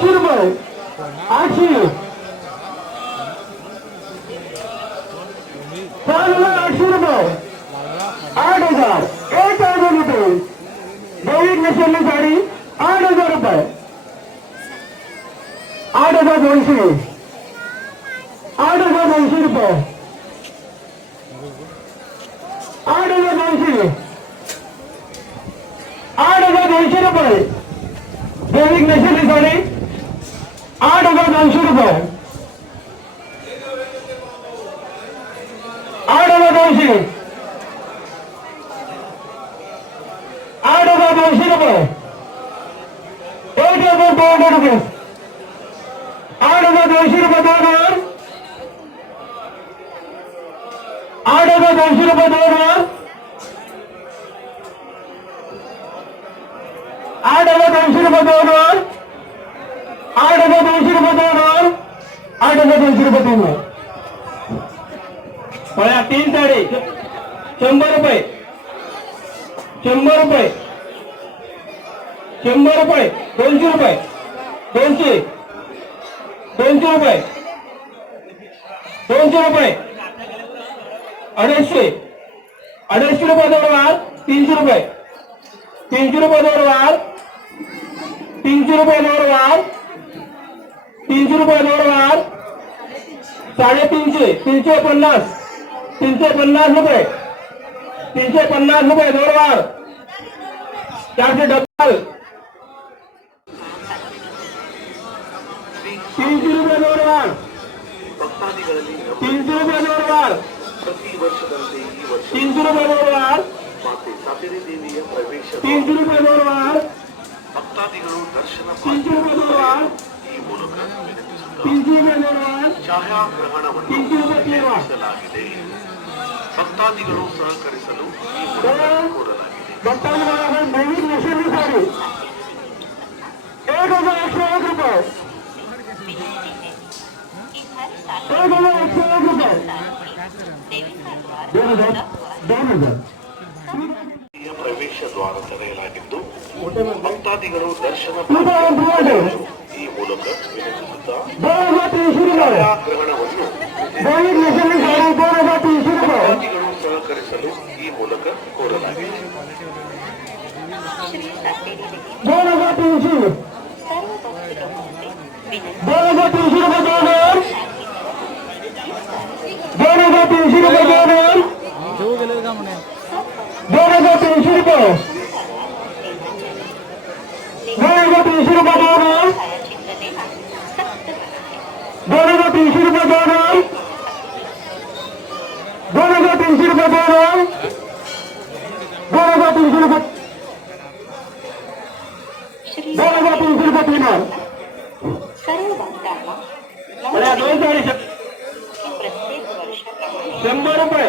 800 रुपये 800 800 रुपये 8000 1000 रुपये दैविक नेशनल साडी 8000 रुपये 8200 8200 रुपये 8200 8200 रुपये दैविक नेशनल साडी 8200 रुपये 8200 8200 रुपये 8200 रुपये 8200 रुपये 8200 रुपये 8200 रुपये 8200 रुपये 8200 रुपये पळ्या 3 साडी 100 रुपये 100 रुपये 100 रुपये 200 रुपये 200 200 रुपये 200 रुपये 250 250 रुपये दोरवार 300 रुपये 300 रुपये दोरवार 300 रुपये दोरवार 300 रुपये दोरवार 350 350 350 रुपये 350 रुपये दोरवार 400 डबल 300 रुपये दोरवार 300 रुपये दोरवार 300 रुपये दोरवार 300 रुपये दोरवार 300 रुपये दोरवार 300 रुपये दोरवार ಛಾಯಾಗ್ರಹಣವನ್ನು 300 रुपये ನಿರ್ವಹಿಸಲಾಗಿದೆ. ಭಕ್ತಾದಿಗಳು ಸಹಕರಿಸಲು ಈ ಮೂಲಕ ಕೋರಲಾಗಿದೆ. भक्तांना दैविक नेशनल साडी 1101 रुपये 1101 रुपये 2000 ಪ್ರವೇಶ ದ್ವಾರ ತೆರೆಯಲಾಗಿದ್ದು ಭಕ್ತಾದಿಗಳು ದರ್ಶನ ಈ ಮೂಲಕ ವಿನಂತಿಸುತ್ತಾ 2300 रुपये ಛಾಯಾಗ್ರಹಣವನ್ನು दैविक नेशनल साडी 2300 रुपये ಭಕ್ತಾದಿಗಳು ಸಹಕರಿಸಲು ಈ ಮೂಲಕ ಕೋರಲಾಗಿದೆ. 2300 2300 रुपये 2300 रुपये 2300 रुपये 2300 रुपये 2300 रुपये 2300 रुपये 2300 रुपये 2300 रुपये 3 सर्व भक्तांना दोन साडी 100 रुपये